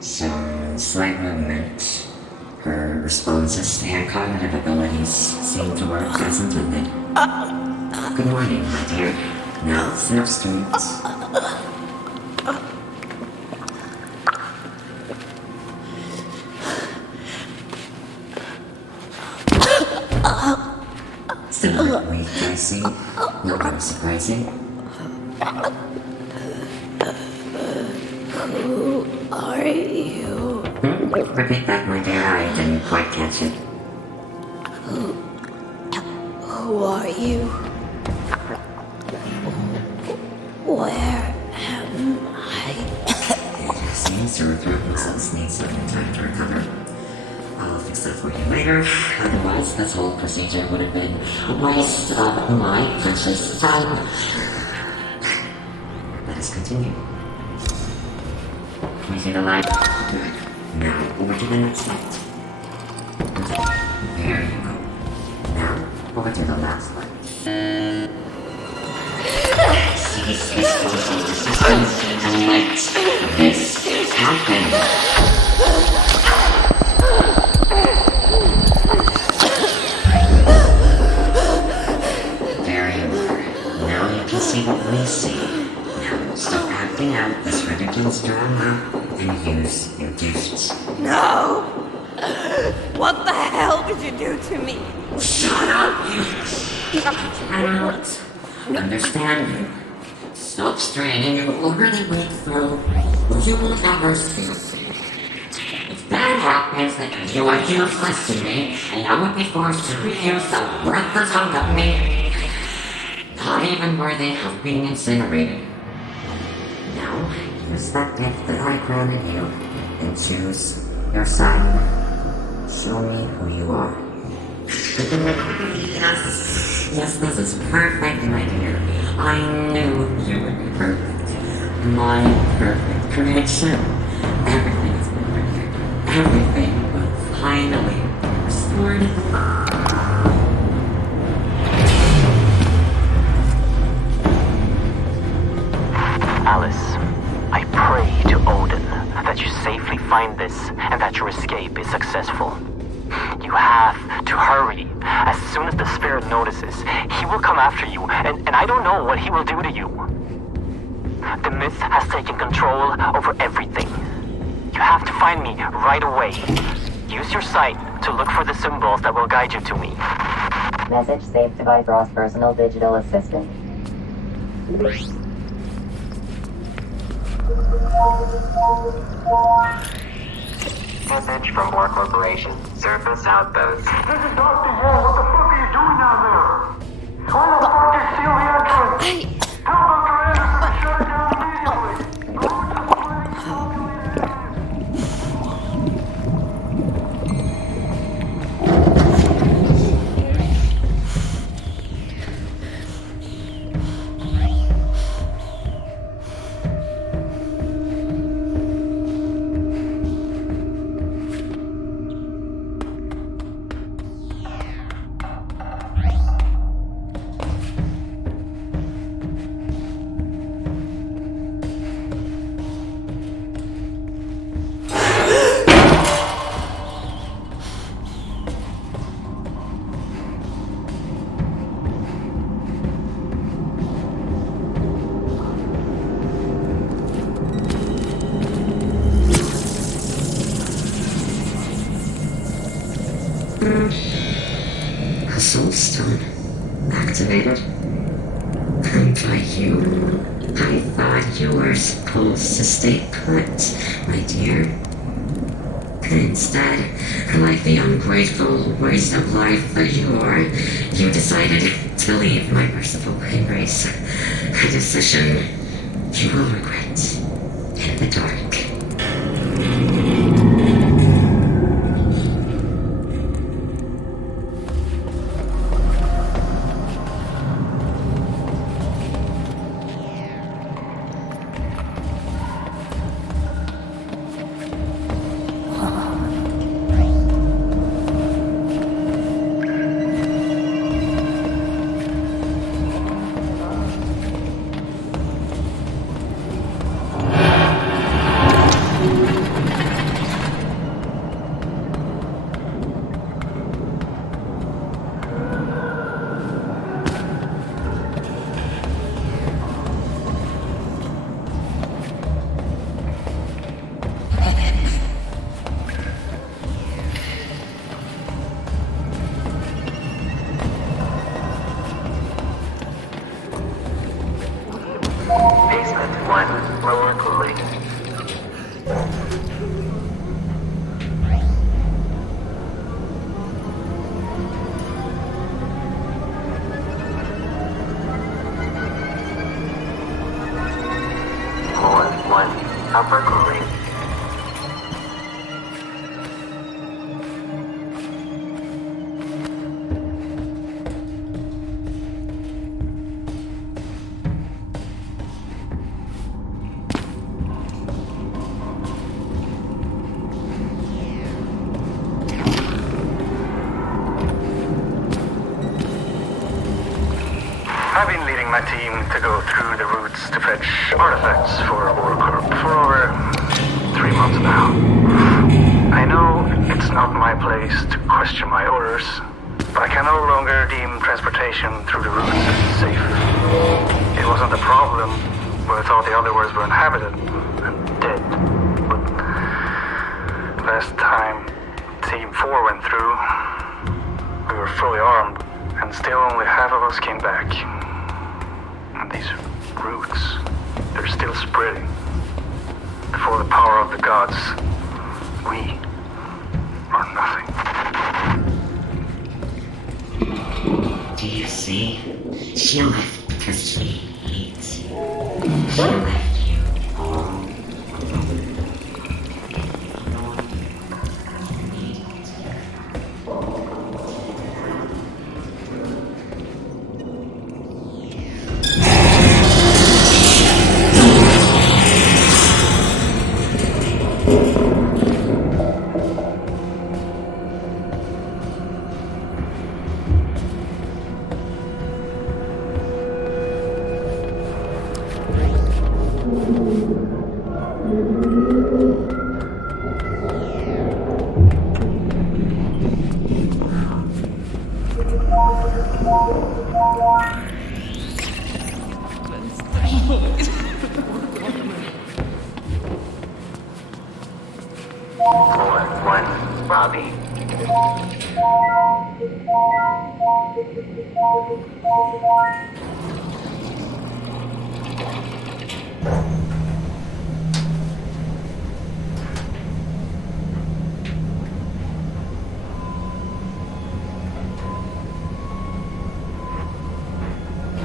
Some slight movement. Her responses and cognitive abilities seem to work as intended. Good morning, my dear. Now, snap streets. Still weak, I see. Not very surprising. Who are you? Repeat that, my dear. I didn't quite catch it. Who are you? Where am I? Seems your throat muscles need some time to recover. I'll fix that for you later. Otherwise, this whole procedure would have been a waste of my precious time. Let us continue. Can you see the light? Good. Now, over to the next light. There you go. Now, over to the last light. Cease this social resistance and let this happen. See what we see. Now stop acting out this ridiculous drama and use your gifts. No! What the hell did you do to me? Shut up, you! Cannot understand you. Stop straining and already went through. You will never see. If that happens, then you are useless to me, and I will be forced to reuse the worthless hunk of me. Not even worthy of being incinerated. Now, use that gift that I granted you, and choose your side. Show me who you are. Yes, this is perfect, my dear. I knew you would be perfect. My perfect creation. Everything is perfect. Everything was finally restored. Alice, I pray to Odin that you safely find this and that your escape is successful. You have to hurry. As soon as the spirit notices, he will come after you, and I don't know what he will do to you. The myth has taken control over everything. You have to find me right away. Use your sight to look for the symbols that will guide you to me. Message saved to Bifrost's personal digital assistant. Message from War Corporation. Surface outpost. This is Dr. Yang. What the fuck are you doing down there? Why the fuck is seal the entrance? Tell Dr. Anderson to shut it down immediately. Go to the planning calculated area. A soul stone activated. And by you, I thought you were supposed to stay put, my dear. Instead, like the ungrateful waste of life that you are, you decided to leave my merciful embrace. A decision you will regret in the dark. I've been leading my team to go through the routes to fetch artifacts for Orcorp for over 3 months now. I know it's not my place to question my orders, but I can no longer deem transportation through the routes as safe. It wasn't a problem where I thought the other worlds were inhabited and dead, but last time Team 4 went through, we were fully armed, and still only half of us came back. And these roots, they're still spreading. Before the power of the gods, we are nothing. Do you see? She left because she hates you. She left you all. Robbie.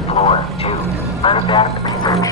Floor 2. Artifact research.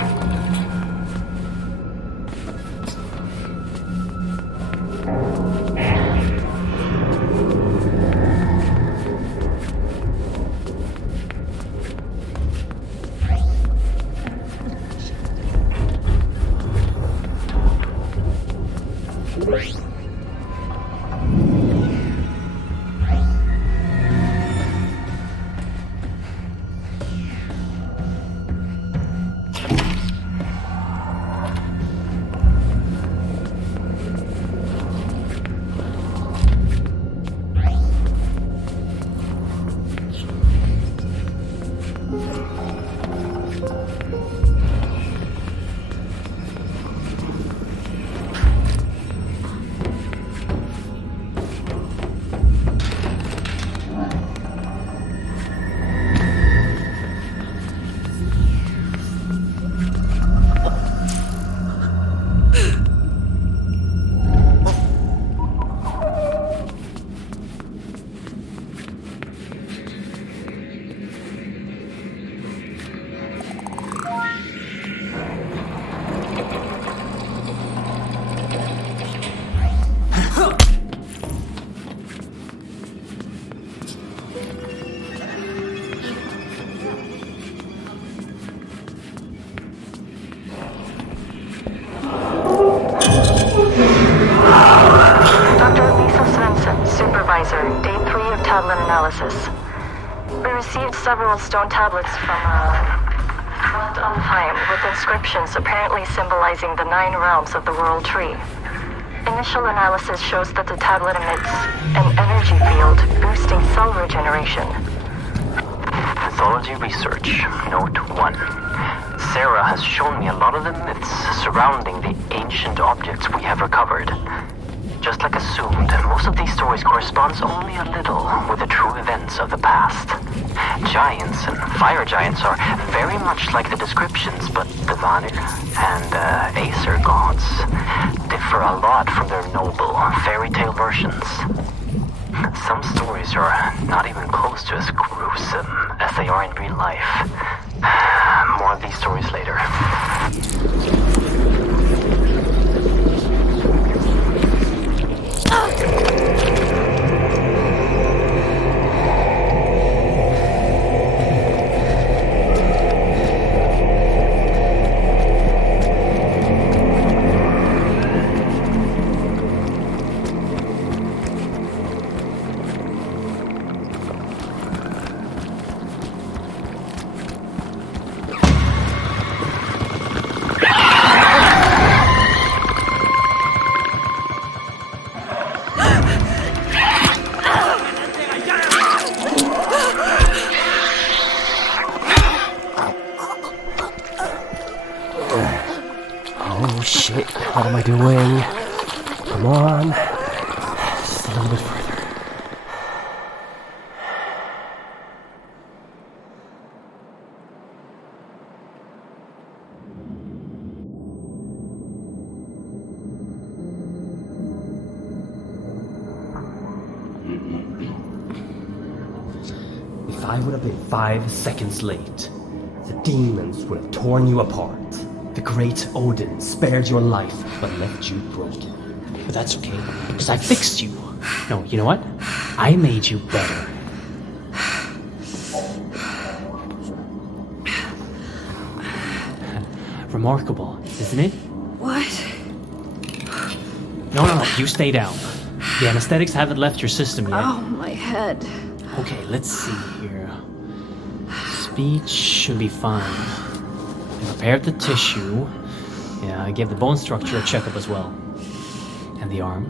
We received several stone tablets from front of time with inscriptions apparently symbolizing the 9 realms of the World Tree. Initial analysis shows that the tablet emits an energy field boosting cell regeneration. Mythology Research, Note 1. Sarah has shown me a lot of the myths surrounding the ancient objects we have recovered. Just like assumed, most of these stories corresponds only a little with the true events of the past. Giants and fire giants are very much like the descriptions, but the Vanir and Aesir gods differ a lot from their noble fairy tale versions. Some stories are not even close to as gruesome as they are in real life. More of these stories later. What am I doing? Come on. Just a little bit further. If I would have been 5 seconds late, the demons would have torn you apart. The great Odin spared your life, but left you broken. But that's okay, because I fixed you. No, you know what? I made you better. Remarkable, isn't it? What? No, you stay down. The anesthetics haven't left your system yet. Oh, my head. Okay, let's see here. Speech should be fine. I prepared the tissue. Yeah, I gave the bone structure a checkup as well. And the arm.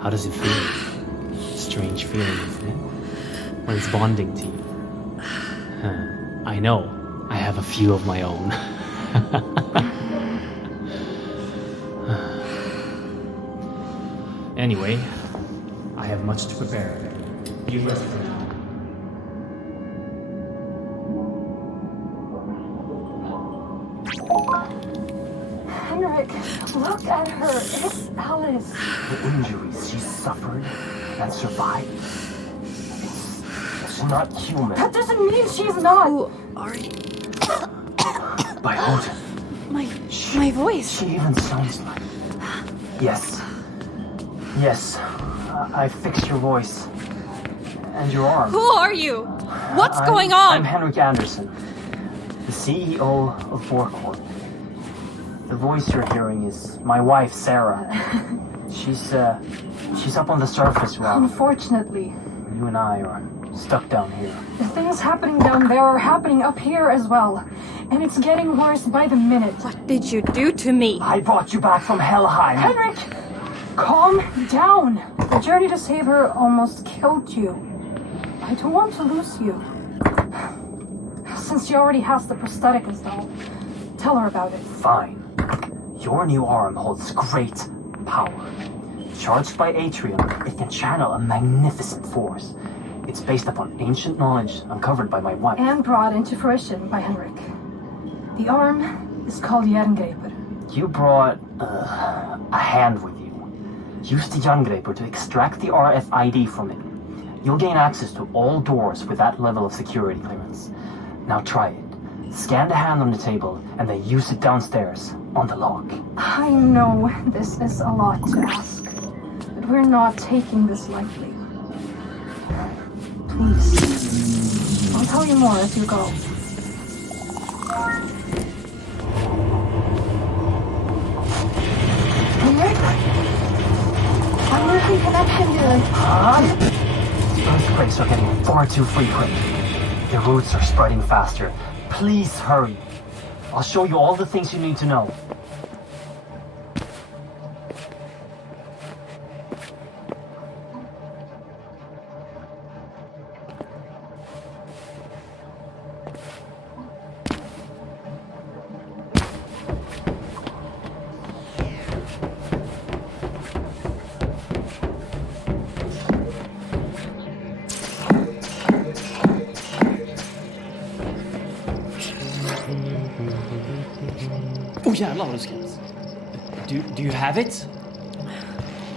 How does it feel? Strange feeling, isn't it? When it's bonding to you. I know. I have a few of my own. Anyway, I have much to prepare. You rest for now. Henrik, look at her. It's Alice. The injuries she suffered and survived. It's not human. That doesn't mean she's not. Who are you? By Odin. My voice. She even sounds like... Yes. Yes. I fixed your voice. And your arm. Who are you? What's going on? I'm Henrik Anderson, the CEO of Borkort. The voice you're hearing is my wife, Sarah. She's up on the surface, Rob. Unfortunately, You and I are stuck down here. the things happening down there are happening up here as well. And it's getting worse by the minute. What did you do to me? I brought you back from Helheim. Henrik, calm down. The journey to save her almost killed you. I don't want to lose you. Since she already has the prosthetic installed, tell her about it. Fine. Your new arm holds great power. Charged by Atrium, it can channel a magnificent force. It's based upon ancient knowledge uncovered by my wife. And brought into fruition by Henrik. The arm is called Jerngreper. You brought a hand with you. Use the Jerngreper to extract the RFID from it. You'll gain access to all doors with that level of security clearance. Now try it. Scan the hand on the table and then use it downstairs on the lock. I know this is a lot to ask, but we're not taking this lightly. Please, I'll tell you more as you go. Henrik? I'm losing connection, dude. Earthquakes are getting far too frequent. The roots are spreading faster. Please hurry. I'll show you all the things you need to know. Oh jävlar vad det skrivs. Do you have it?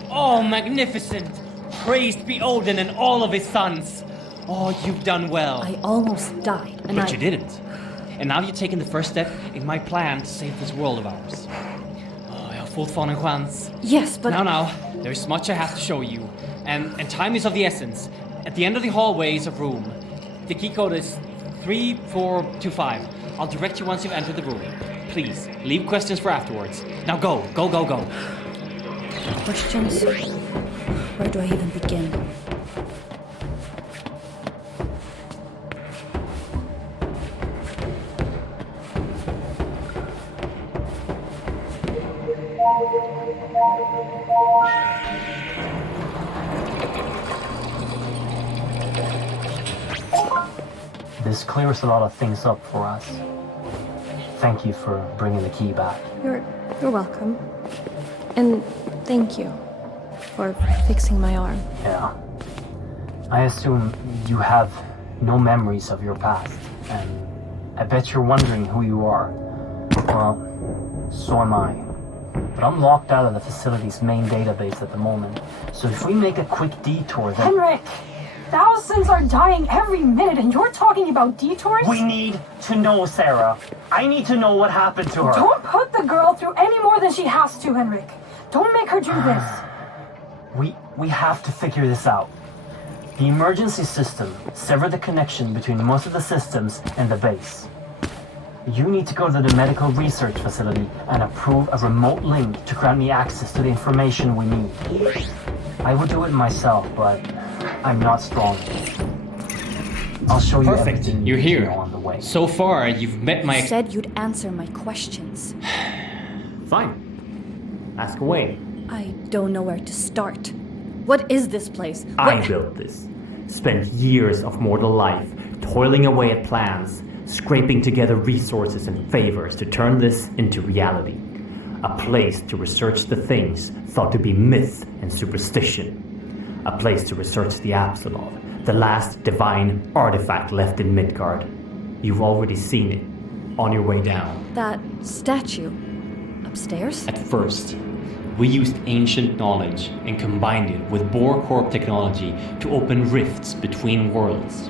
Oh, magnificent! Praised be Odin and all of his sons. Oh, you've done well. I almost died, and But you didn't. And now you've taken the first step in my plan to save this world of ours. Oh, jag har fortfarande en chans. Yes, but... Now, there's much I have to show you. And time is of the essence. At the end of the hallway is a room. The key code is 3425. I'll direct you once you've entered the room. Please, leave questions for afterwards. Now go. Questions? Where do I even begin? This clears a lot of things up for us. thank you for bringing the key back. You're welcome. And thank you for fixing my arm. Yeah. I assume you have no memories of your past, and I bet you're wondering who you are. Well, so am I. But I'm locked out of the facility's main database at the moment, so if we make a quick detour then... Henrik! Thousands are dying every minute and you're talking about detours? We need to know, Sarah. I need to know what happened to her. Don't put the girl through any more than she has to, Henrik. Don't make her do this. We have to figure this out. The emergency system severed the connection between most of the systems and the base. You need to go to the medical research facility and approve a remote link to grant me access to the information we need. I would do it myself, but I'm not strong. I'll show you Perfect. everything You're you need to here. know on the way. So far, you've met my... You said you'd answer my questions. Fine. Ask away. I don't know where to start. What is this place? I built this. Spent years of mortal life toiling away at plans, scraping together resources and favors to turn this into reality. A place to research the things thought to be myth and superstition. A place to research the Apsulov, the last divine artifact left in Midgard. You've already seen it, on your way down. That statue. Upstairs? At first, we used ancient knowledge and combined it with Bohr Corp technology to open rifts between worlds.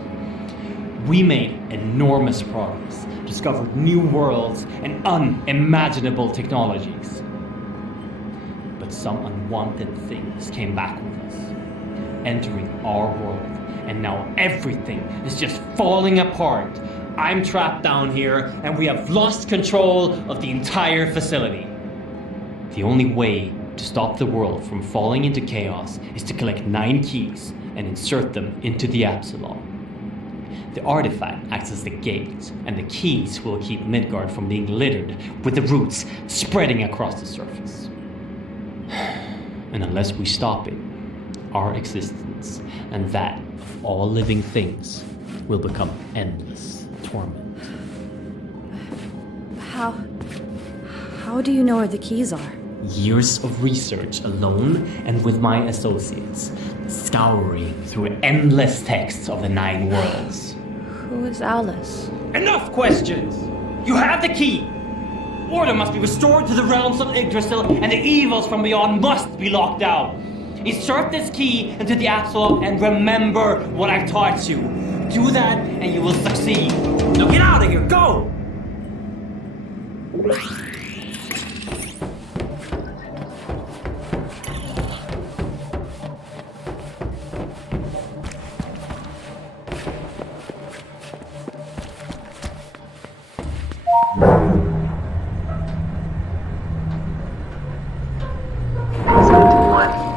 We made enormous progress, discovered new worlds and unimaginable technologies. But some unwanted things came back with us, entering our world, and now everything is just falling apart. I'm trapped down here, and we have lost control of the entire facility. The only way to stop the world from falling into chaos is to collect 9 keys and insert them into the Apsulov. The artifact acts as the gate, and the keys will keep Midgard from being littered with the roots spreading across the surface. And unless we stop it, our existence and that of all living things will become endless torment. How do you know where the keys are? Years of research alone and with my associates, scouring through endless texts of the 9 worlds. Who is Alice? Enough questions! You have the key! Order must be restored to the realms of Yggdrasil, and the evils from beyond must be locked out. Insert this key into the Apsulov and remember what I've taught you. Do that and you will succeed. Now get out of here, go!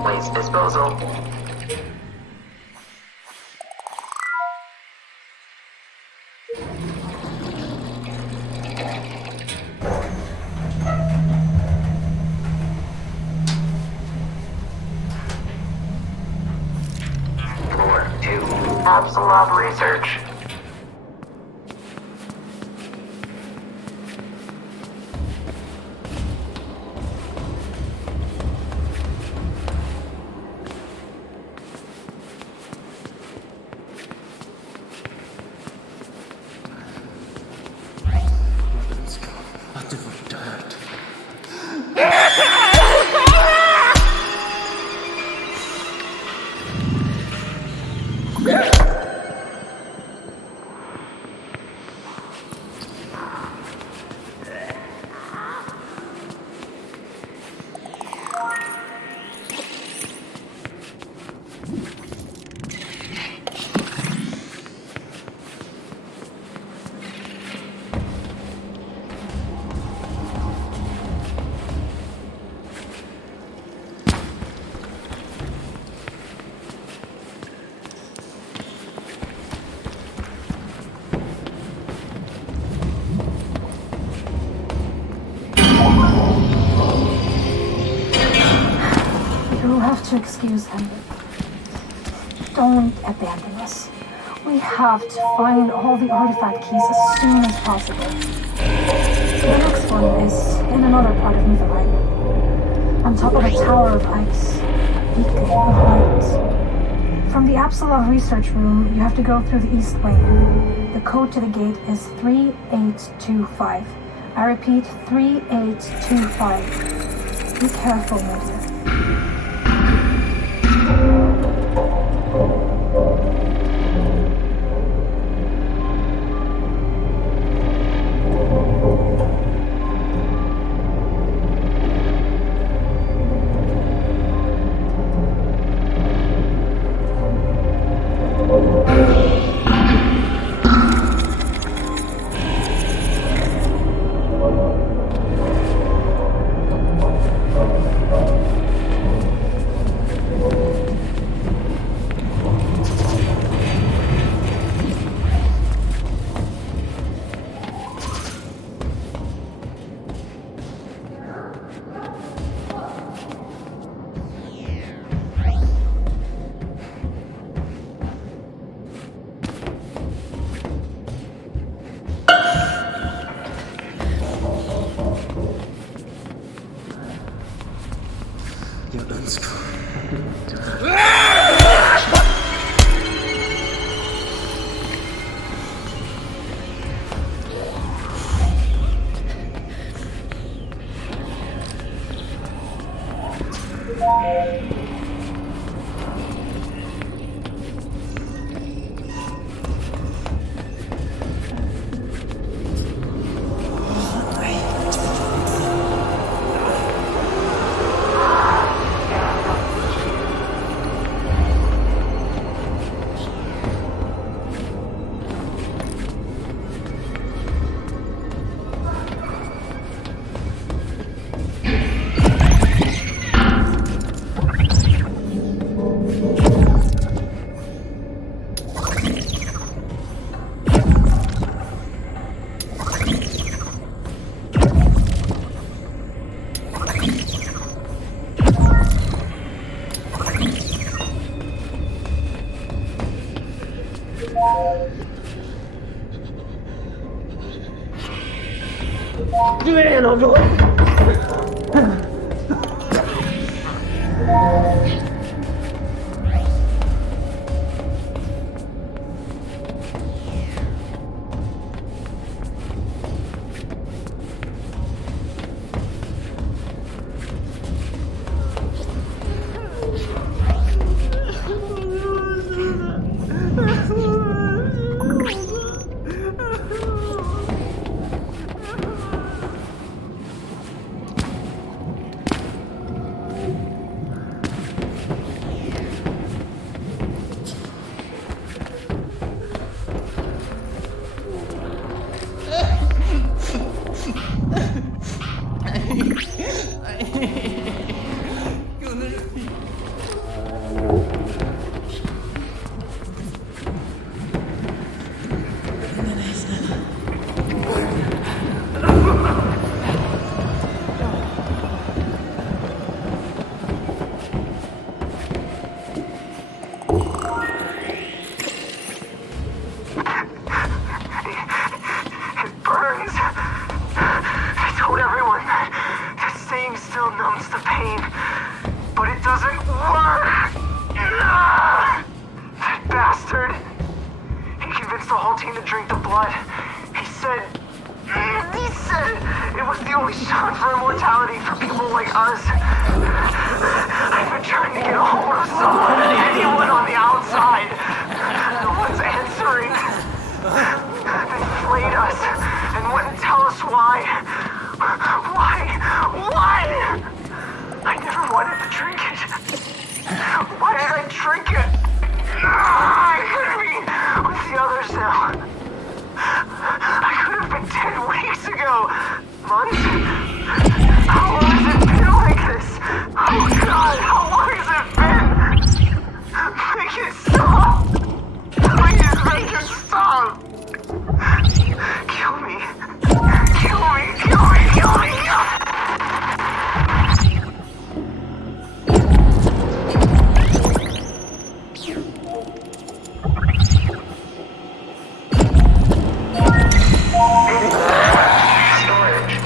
Waste disposal. Floor 2. Apsulov research. You'll have to excuse him. Don't abandon us. We have to find all the artifact keys as soon as possible. The next one is in another part of Niflheim. On top of a tower of ice. Beacon of light. From the Apsulov research room, you have to go through the east wing. The code to the gate is 3825. I repeat, 3825. Be careful, my dear. Storage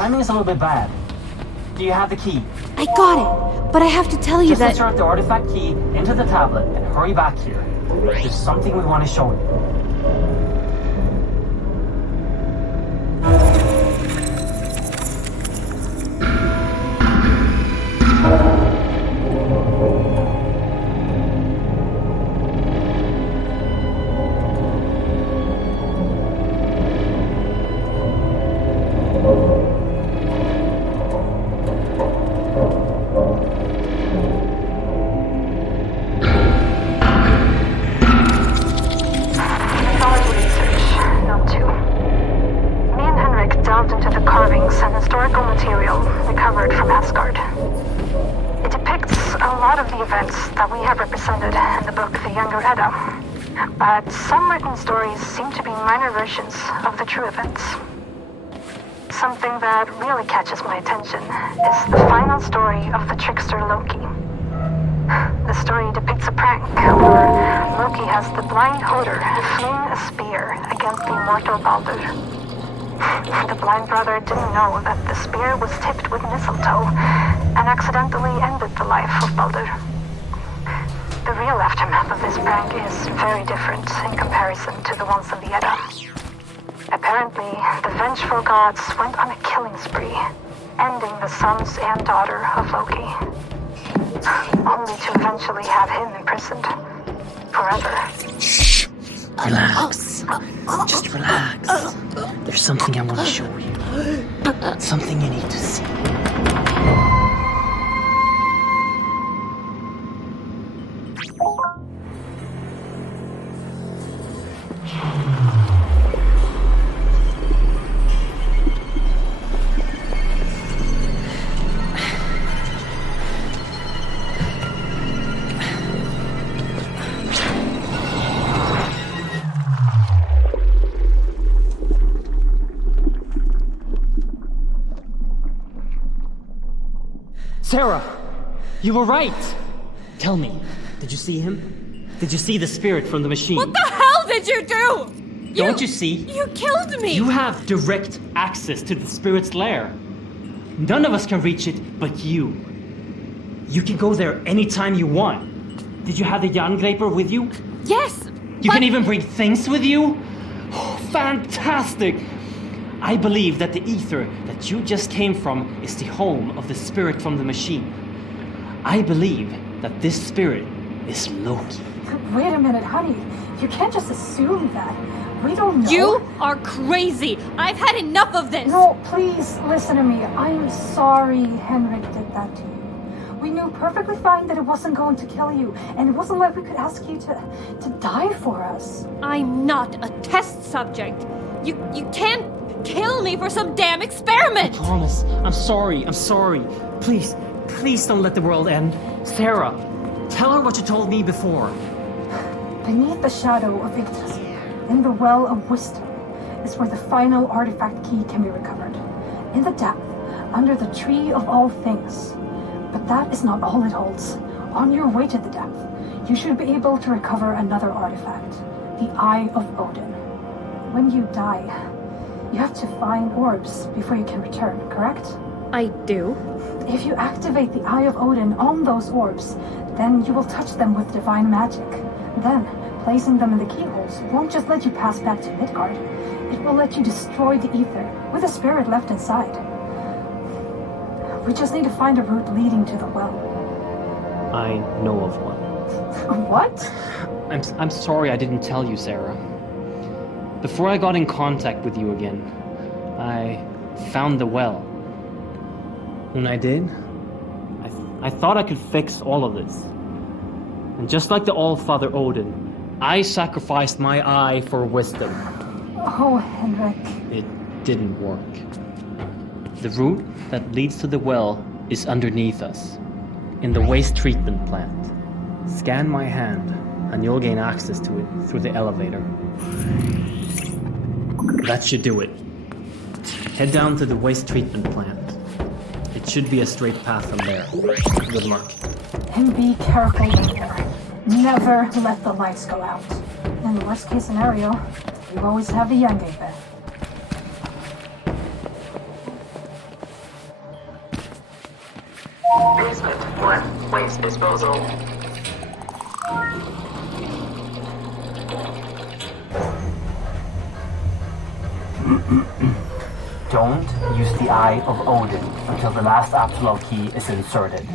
timing is a little bit bad. Do you have the key? I got it, but I have to tell you Just that... insert the artifact key into the tablet and hurry back here. There's something we want to show you. But some written stories seem to be minor versions of the true events. Something that really catches my attention is the final story of the trickster Loki. The story depicts a prank where Loki has the blind Hodor fling a spear against the immortal Baldur. The blind brother didn't know that the spear was tipped with mistletoe and accidentally ended the life of Baldur. The real aftermath of this prank is very different in comparison to the ones of the Edda. Apparently, the vengeful gods went on a killing spree, ending the sons and daughter of Loki. Only to eventually have him imprisoned. Forever. Shh! Relax. Just relax. There's something I want to show you. Something you need to see. Sarah! You were right! Tell me, did you see him? Did you see the spirit from the machine? What the hell did you do? Don't you see? You killed me! You have direct access to the spirit's lair. None of us can reach it but you. You can go there anytime you want. Did you have the Jangreper with you? Yes! You can even bring things with you? Oh, fantastic! I believe that the ether that you just came from is the home of the spirit from the machine. I believe that this spirit is Loki. Wait a minute, honey. You can't just assume that. We don't know. You are crazy. I've had enough of this. No, please listen to me. I'm sorry Henrik did that to you. We knew perfectly fine that it wasn't going to kill you, and it wasn't like we could ask you to die for us. I'm not a test subject. You can't kill me for some damn experiment! I promise. I'm sorry. Please don't let the world end. Sarah, tell her what you told me before. Beneath the shadow of Yggdrasil, in the Well of Wisdom, is where the final artifact key can be recovered. In the depth, under the Tree of All Things. But that is not all it holds. On your way to the depth, you should be able to recover another artifact, the Eye of Odin. When you die, you have to find orbs before you can return, correct? I do. If you activate the Eye of Odin on those orbs, then you will touch them with divine magic. Then, placing them in the keyholes won't just let you pass back to Midgard. It will let you destroy the ether with the spirit left inside. We just need to find a route leading to the well. I know of one. What? I'm sorry I didn't tell you, Sarah. Before I got in contact with you again, I found the well. When I did, I thought I could fix all of this. And just like the All-Father Odin, I sacrificed my eye for wisdom. Oh, Henrik. It didn't work. The route that leads to the well is underneath us, in the waste treatment plant. Scan my hand, and you'll gain access to it through the elevator. That should do it. Head down to the waste treatment plant. It should be a straight path from there. Good luck. And be careful later. Never let the lights go out. In the worst case scenario, you always have the Jangreper. Basement 1, waste disposal. Don't use the Eye of Odin until the last Apsulov key is inserted.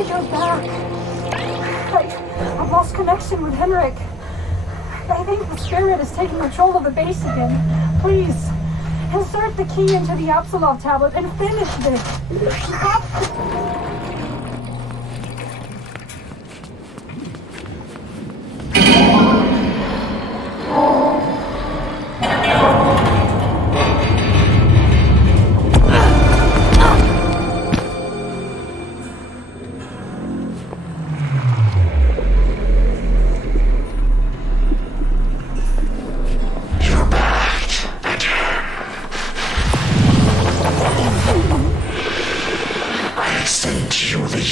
Oh, you're back. I've lost connection with Henrik. I think the spirit is taking control of the base again. Please, insert the key into the Apsulov tablet and finish this.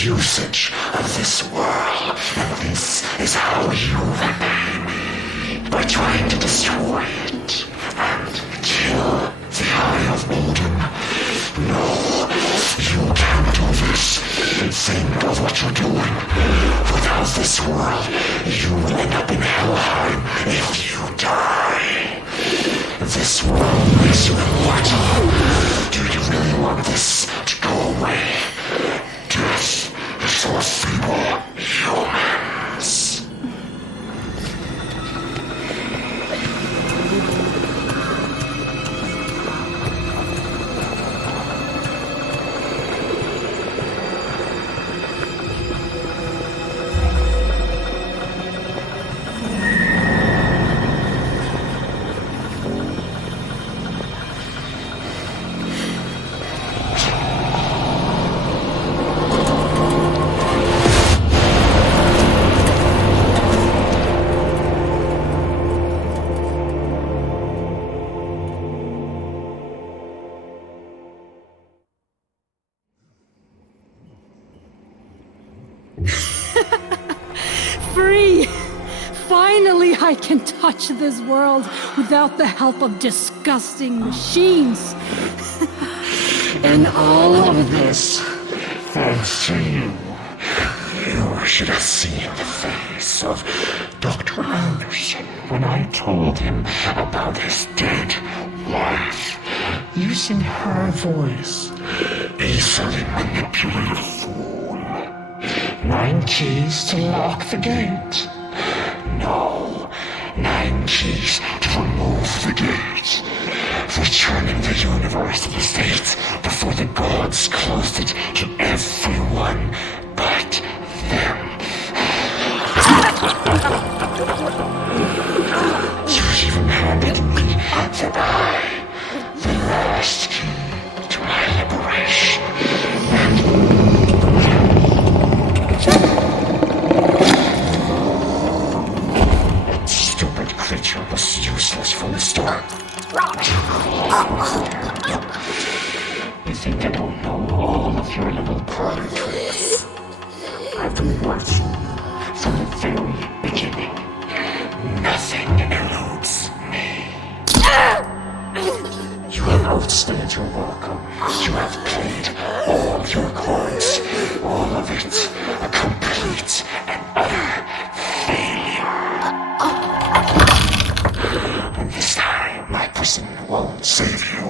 Usage of this world, and this is how you repay me, by trying to destroy it and kill the Eye of Odin. No, you can't do this. Think of what you're doing. Without this world, you will end up in Helheim if you die. This world makes you immortal. Do you really want this to go away? Death is for feeble humans. Free! Finally I can touch this world without the help of disgusting machines. And all of this, thanks to you. You should have seen the face of Dr. Anderson when I told him about his dead wife. Using her voice, easily manipulated fool. 9 keys to lock the gate. No, 9 keys to remove the gate. Returning the universe to the state before the gods closed it to everyone but them. You even handed me the eye, the last key to my liberation. That stupid creature was useless from the start. You think I don't know all of your little party tricks? I've been watching from the very beginning. Nothing eludes me. You have outstayed your welcome. You have played all your cards. All of it a complete and utter failure. And this time, my prison won't save you.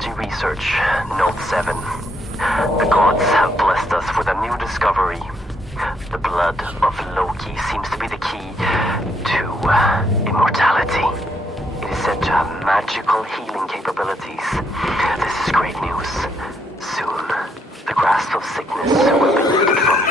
Technology Research, Note 7. The gods have blessed us with a new discovery. The blood of Loki seems to be the key to immortality. It is said to have magical healing capabilities. This is great news. Soon, the grasp of sickness will be lifted from you.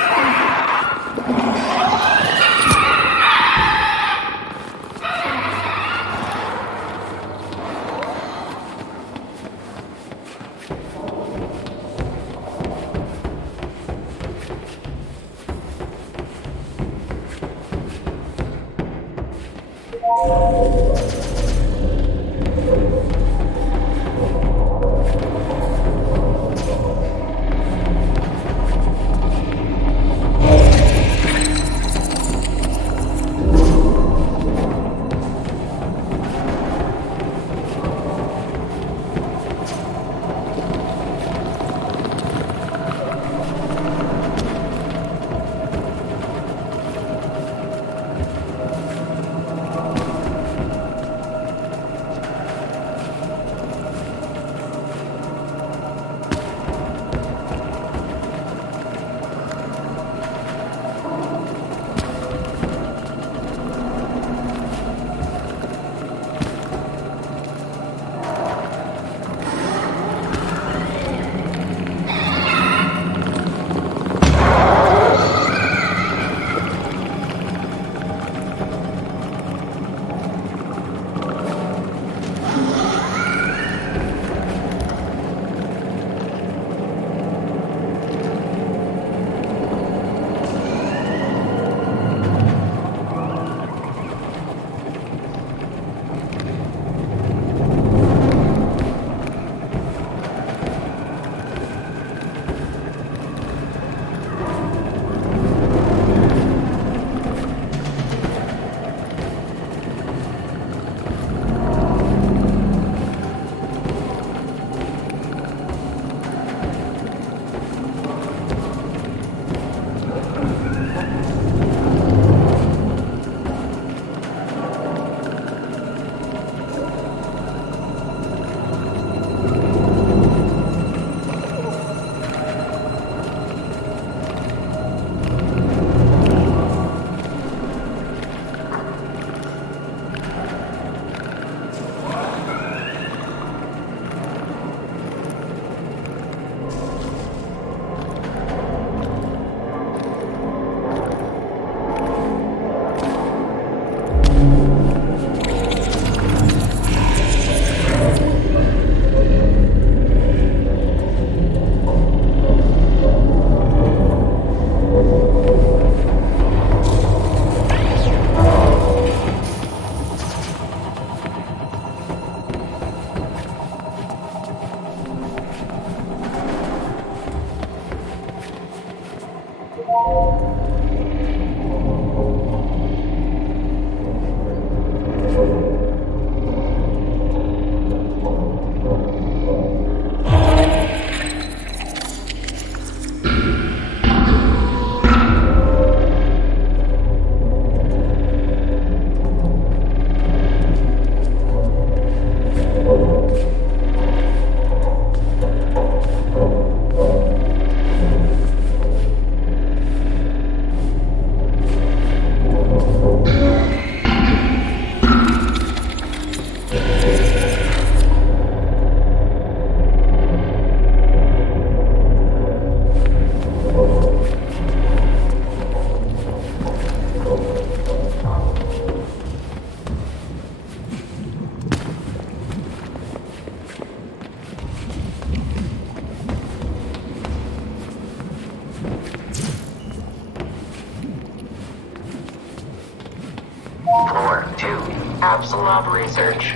Apsulov research.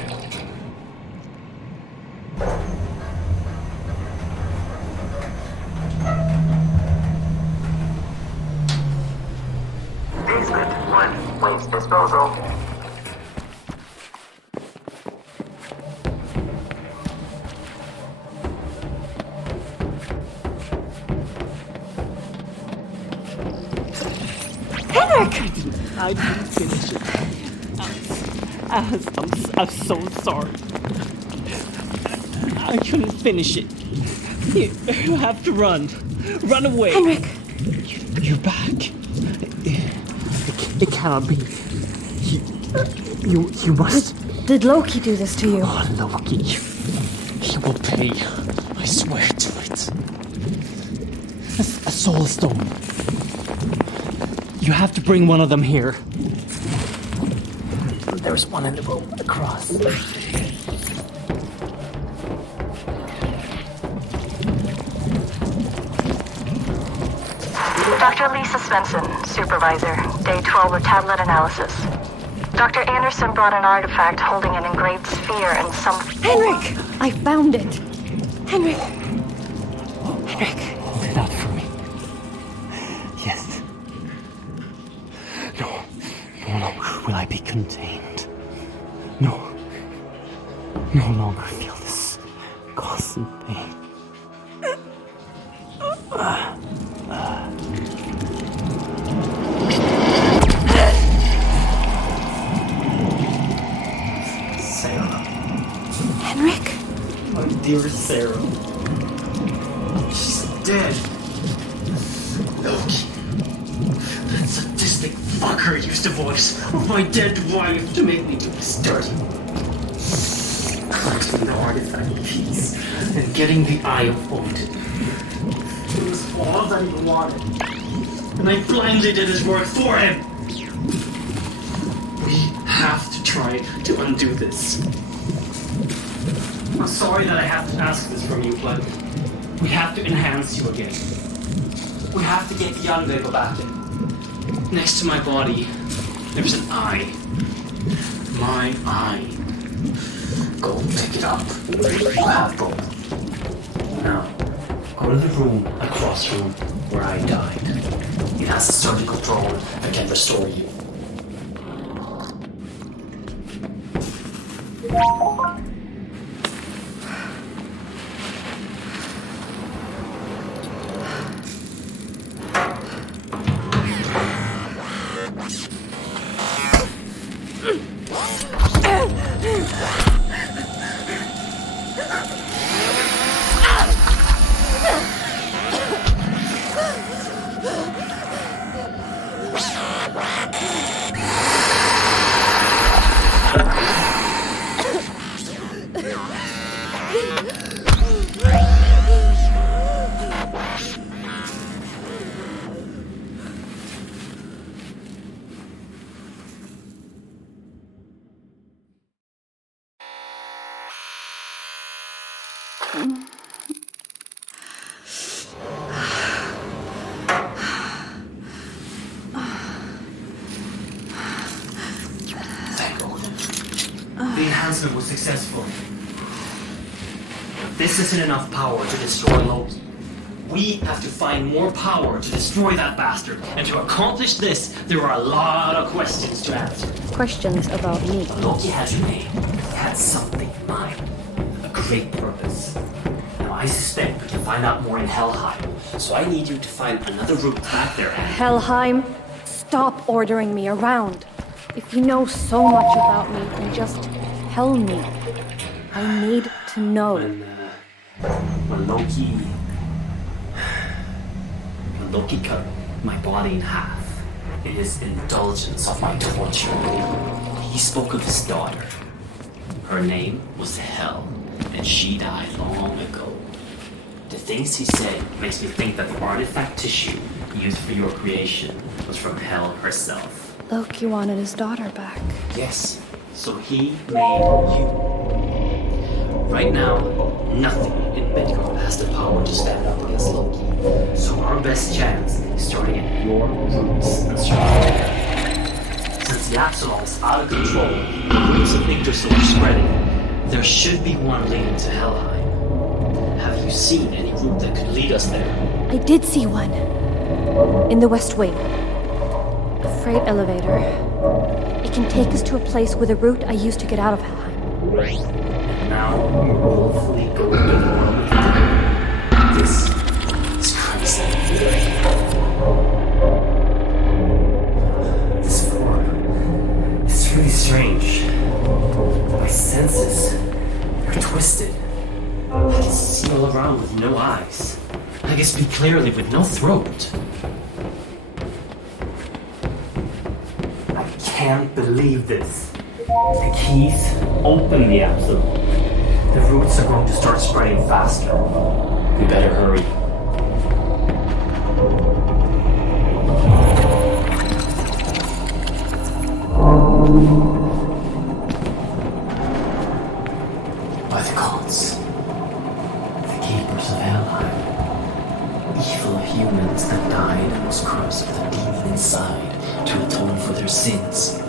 Basement 1, waste disposal. I didn't finish it. I'm so sorry. I couldn't finish it. You have to run. Run away. Henrik! You're back. It cannot be. You must. Did Loki do this to you? Oh, Loki. He will pay. I swear to it. A soul stone. You have to bring one of them here. There's one in the room across. Dr. Lisa Svensson, supervisor, day 12 of tablet analysis. Dr. Anderson brought an artifact holding an engraved sphere and some... Henrik! I found it! Henrik! Henrik! Hold it out for me. Yes. No longer will I be contained. No longer feel this constant pain. Henrik? My dear Sarah. She's dead. Loki. That sadistic fucker used the voice of my dead wife to make me do this dirty. Collecting the artifact piece and getting the Eye of Odin. It was all that he wanted. And I blindly did his work for him. We have to try to undo this. I'm sorry that I have to ask this from you, but we have to enhance you again. We have to get the Unbego back in. Next to my body, there's an eye. My eye. Go pick it up. You have both. Now, go to the room across from where I died. It has a surgical drone that can restore you. The enhancement was successful. This isn't enough power to destroy Loki. We have to find more power to destroy that bastard. And to accomplish this, there are a lot of questions to answer. Questions about me. Loki has your name. He had something in mind. A great purpose. Now I suspect we can find out more in Helheim. So I need you to find another route back there. Helheim, stop ordering me around. If you know so much about me, then just tell me. I need to know. When Loki cut my body in half in his indulgence of my torture, he spoke of his daughter. Her name was Hel, and she died long ago. The things he said makes me think that the artifact tissue used for your creation was from Hel herself. Loki wanted his daughter back. Yes, so he made you. Right now, nothing in Midgard has the power to stand up against Loki. So our best chance is starting at your roots and starting there. Since the Apsulov is out of control, the roots of Yggdrasil are spreading. There should be one leading to Helheim. Have you seen any route that could lead us there? I did see one. In the West Wing. A freight elevator. It can take us to a place with a route I used to get out of Helheim. Now, hopefully go to the world. This is crazy. This form is really strange. My senses are twisted. around with no eyes. I can speak clearly with no throat. I can't believe this. The keys open the Apsulov. The roots are going to start spreading faster. We better hurry. By the gods, the keepers of Helheim, evil humans that died and was cursed with a demon inside to atone for their sins.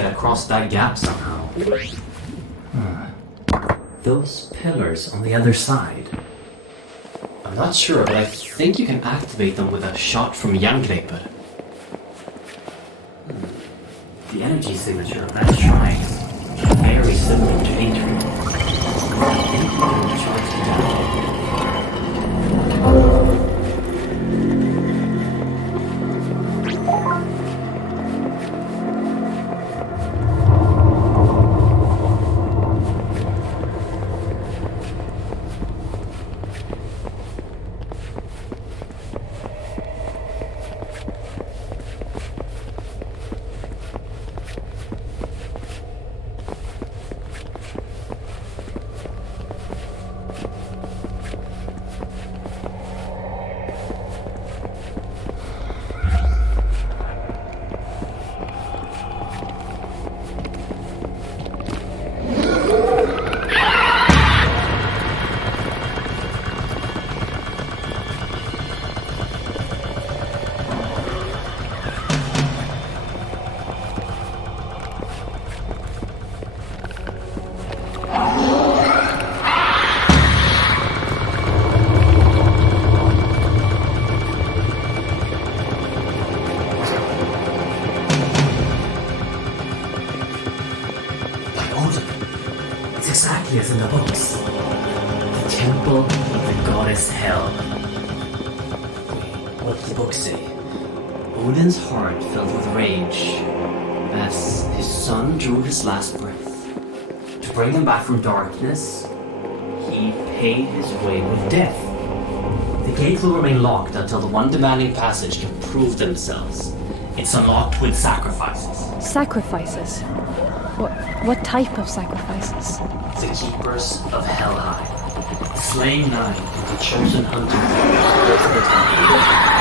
Across that gap somehow. Those pillars on the other side. I'm not sure, but I think you can activate them with a shot from Jangreper. The energy signature of that shrine is very similar to Adrian. I think we can charge it down. Exactly as in the books. The temple of the goddess Hel. The books say, Odin's heart filled with rage as his son drew his last breath. To bring him back from darkness, he paid his way with death. The gate will remain locked until the one demanding passage can prove themselves. It's unlocked with sacrifices. Sacrifices? What type of sacrifices? The keepers of Helheim, slaying 9 of the chosen hunters of the time.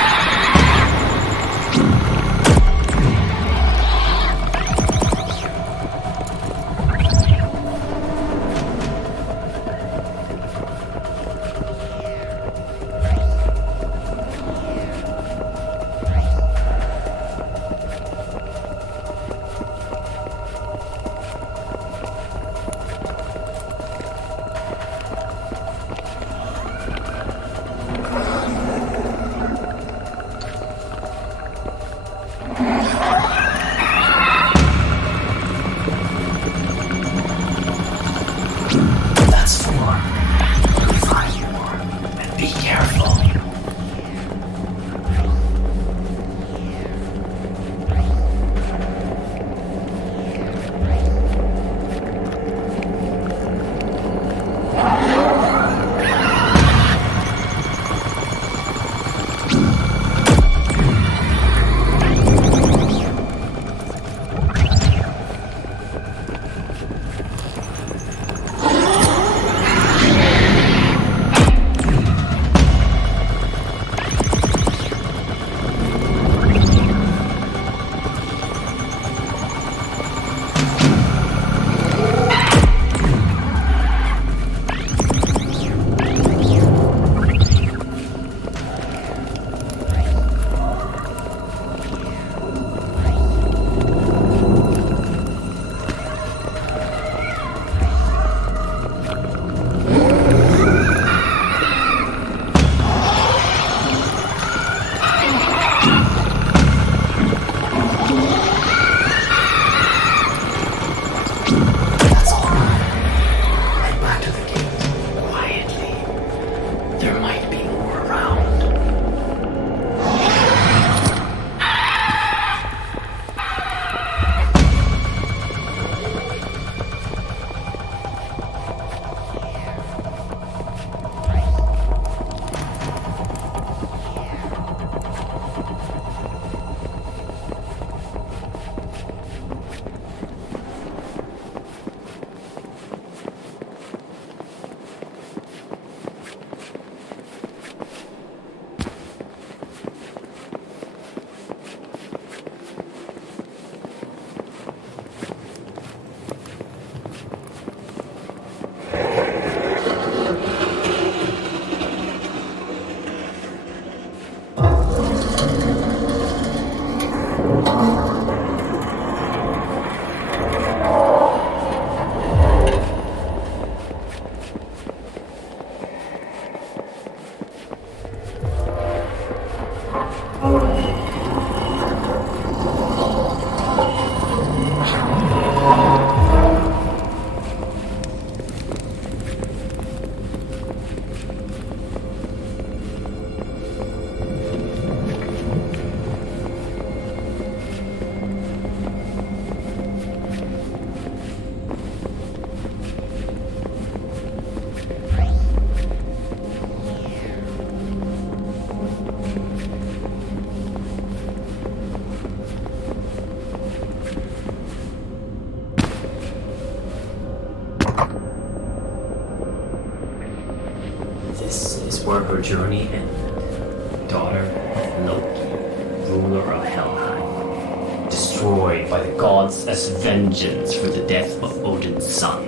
where her journey ended. Daughter of Loki, ruler of Helheim, destroyed by the gods as vengeance for the death of Odin's son.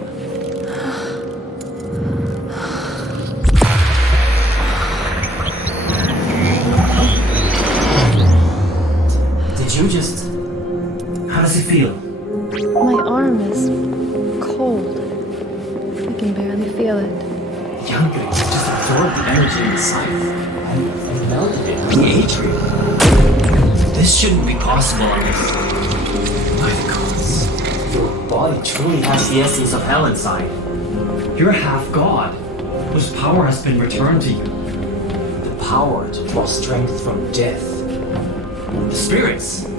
Did you just... How does it feel? My arm is cold. I can barely feel it. Younger, you just absorbed the energy in the scythe and melted it in the atrium. This shouldn't be possible unless... By the gods, your body truly has the essence of hell inside. You're a half-god, whose power has been returned to you. The power to draw strength from death. The spirits.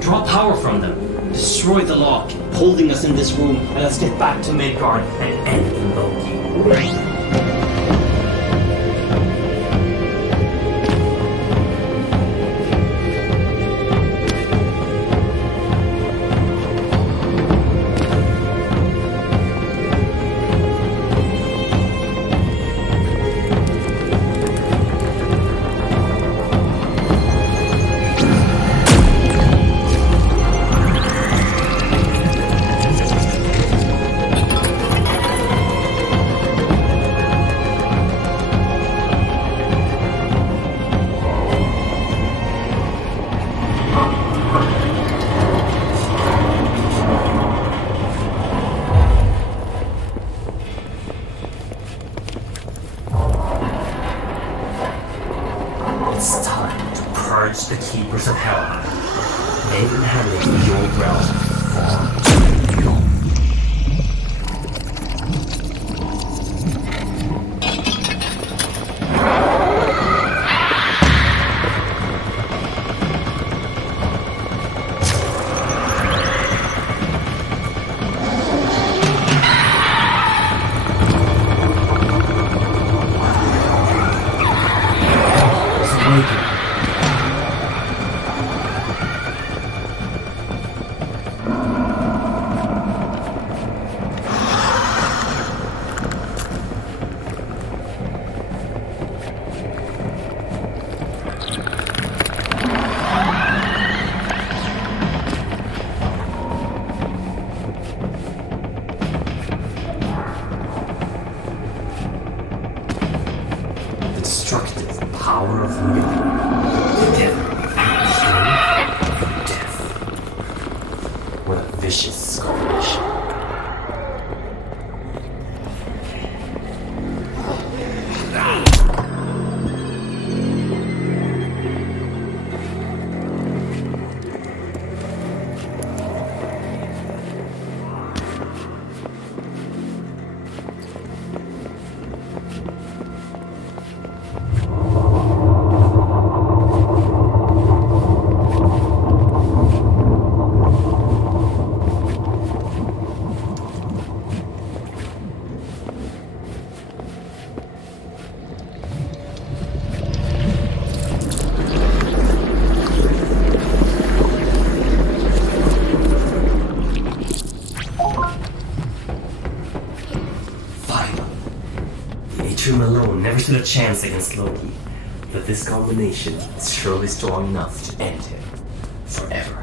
Draw power from them. Destroy the lock, holding us in this room, and let's get back to Midgard and end Loki. It's time to purge the keepers of hell. They've inherited your realm far too long. The destructive power of will. Death. What a vicious combination. Atrium alone never stood a chance against Loki, but this combination is surely strong enough to end him forever.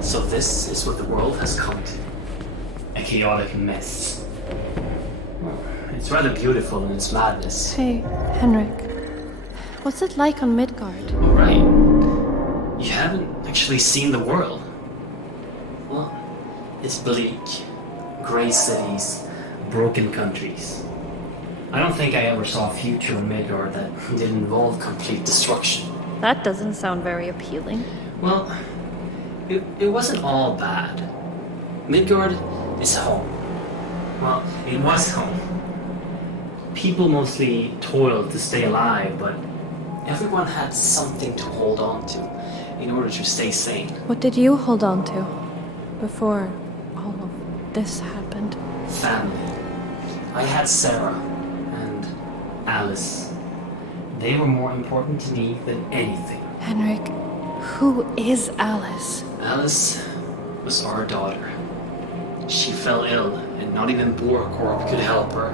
So this is what the world has come to. A chaotic mess. It's rather beautiful in its madness. Hey, Henrik. What's it like on Midgard? Right. You haven't actually seen the world. Well, it's bleak. Grey cities, broken countries. I don't think I ever saw a future in Midgard that didn't involve complete destruction. That doesn't sound very appealing. Well, it wasn't all bad. Midgard is home. Well, it was home. People mostly toiled to stay alive, but everyone had something to hold on to in order to stay sane. What did you hold on to before all of this happened? Family. I had Sarah and Alice. They were more important to me than anything. Henrik, who is Alice? Alice was our daughter. She fell ill, and not even Borakorp could help her.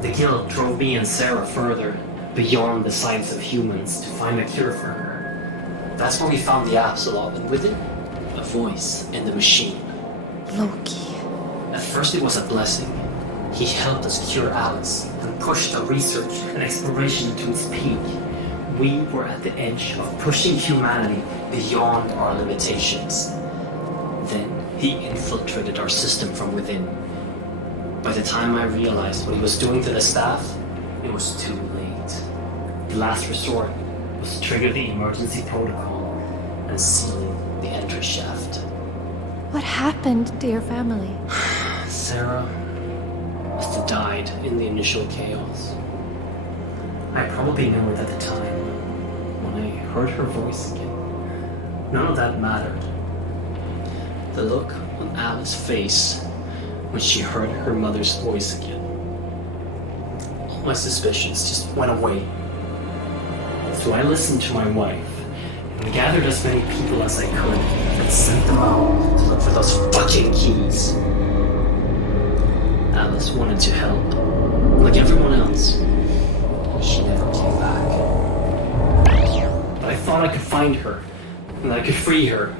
The guild drove me and Sarah further, beyond the sights of humans, to find a cure for her. That's where we found the Apsulov, and with it, a voice in the machine. Loki. At first it was a blessing. He helped us cure Alice and pushed our research and exploration to its peak. We were at the edge of pushing humanity beyond our limitations. Then he infiltrated our system from within. By the time I realized what he was doing to the staff, it was too late. The last resort was to trigger the emergency protocol and seal the entry shaft. What happened to your family? Sarah must have died in the initial chaos. I probably knew it at the time, when I heard her voice again. None of that mattered. The look on Alice's face when she heard her mother's voice again. All my suspicions just went away. So I listened to my wife and gathered as many people as I could and sent them out to look for those fucking keys. Alice wanted to help, like everyone else. She never came back. But I thought I could find her, and I could free her.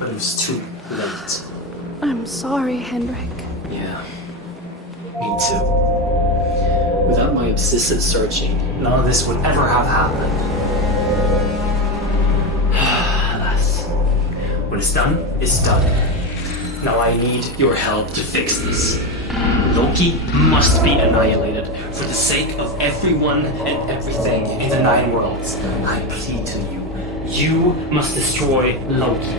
But it was too late. I'm sorry, Henrik. Yeah, me too. Without my obsessive searching, none of this would ever have happened. Alas, when it's done, it's done. Now I need your help to fix this. Loki must be annihilated for the sake of everyone and everything in the 9 worlds. I plead to you. You must destroy Loki.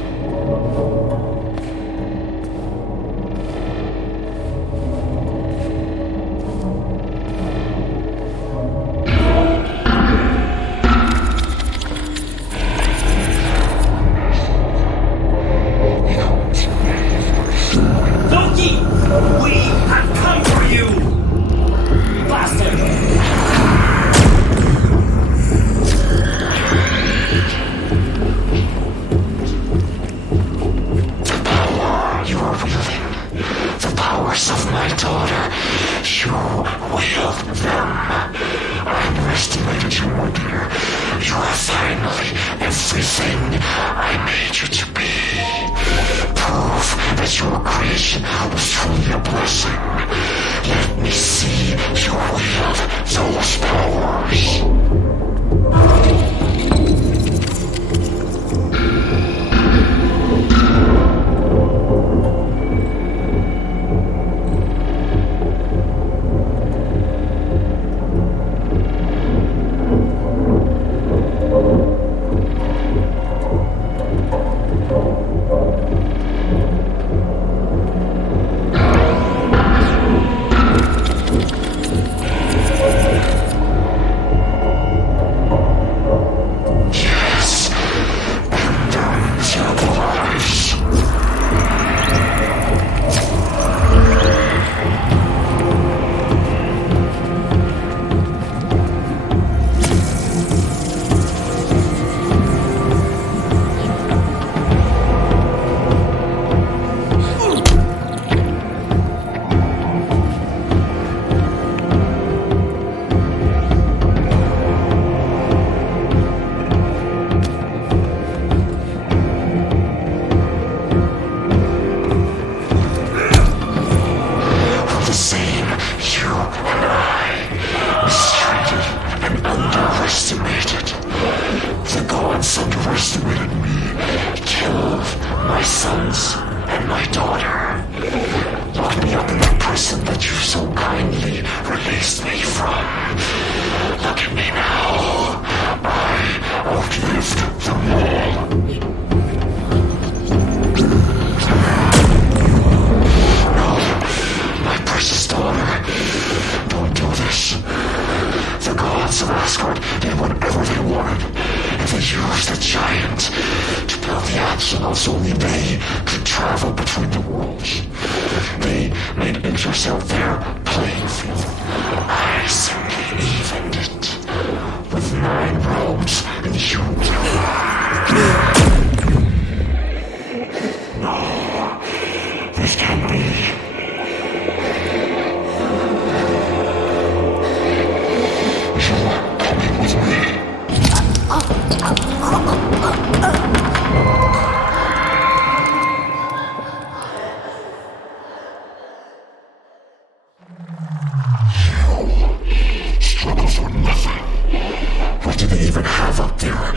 even have up there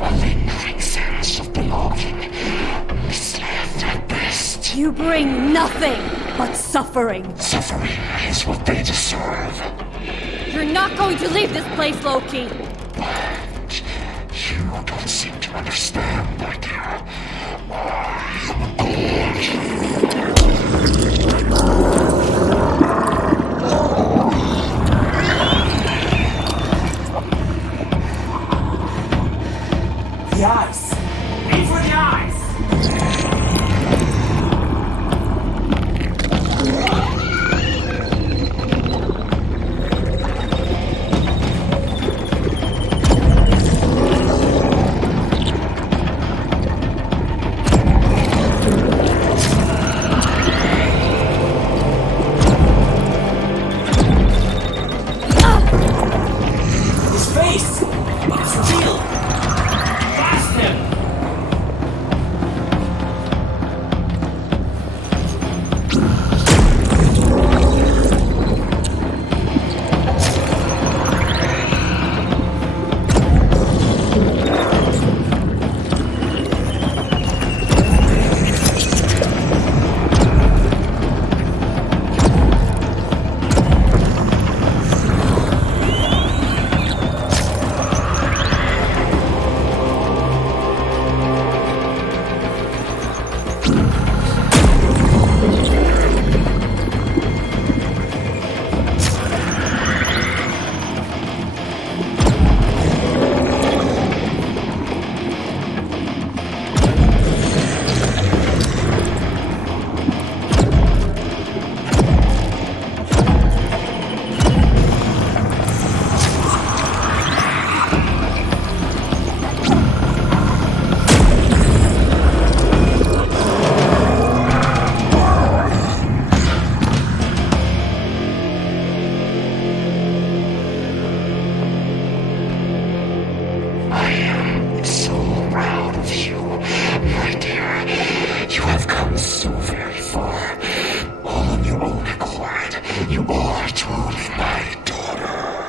a lingering sense of belonging. Misled at best. You bring nothing but suffering. Suffering is what they deserve. You're not going to leave this place, Loki. But you don't seem to understand, my dear. I am God. The eyes! Aim for the eyes! His face! It's real! Blast him!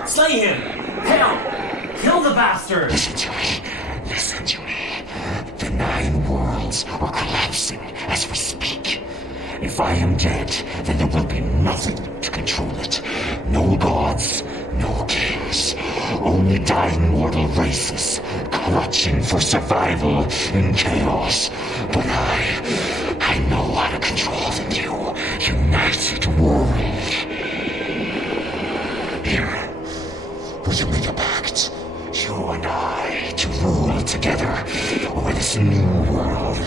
Slay him! Hell! Kill the bastard! Listen to me. Listen to me. The 9 worlds are collapsing as we speak. If I am dead, then there will be nothing to control it. No gods, no kings. Only dying mortal races, clutching for survival in chaos. But I know how to control the new, united world. Here. Will you make a pact, you and I, to rule together over this new world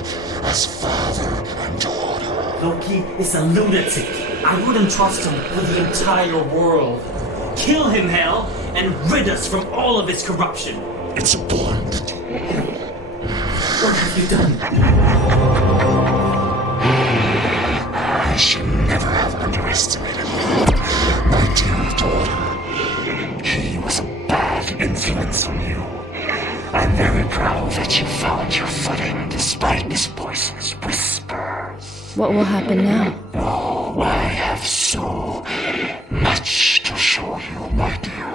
as father and daughter? Loki is a lunatic. I wouldn't trust him with the entire world. Kill him, Hel, and rid us from all of his corruption. It's a bond. What have you done? I should never have underestimated me, my dear daughter. He was a bad influence on you. I'm very proud that you found your footing despite his poisonous whispers. What will happen now? Oh, I have so much to show you, my dear.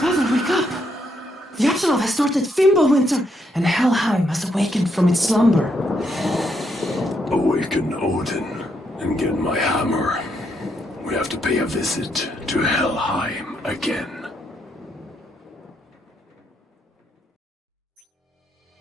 Father, wake up! The Apsulov has started Fimbulwinter, and Helheim has awakened from its slumber. Awaken Odin and get my hammer. We have to pay a visit to Helheim again.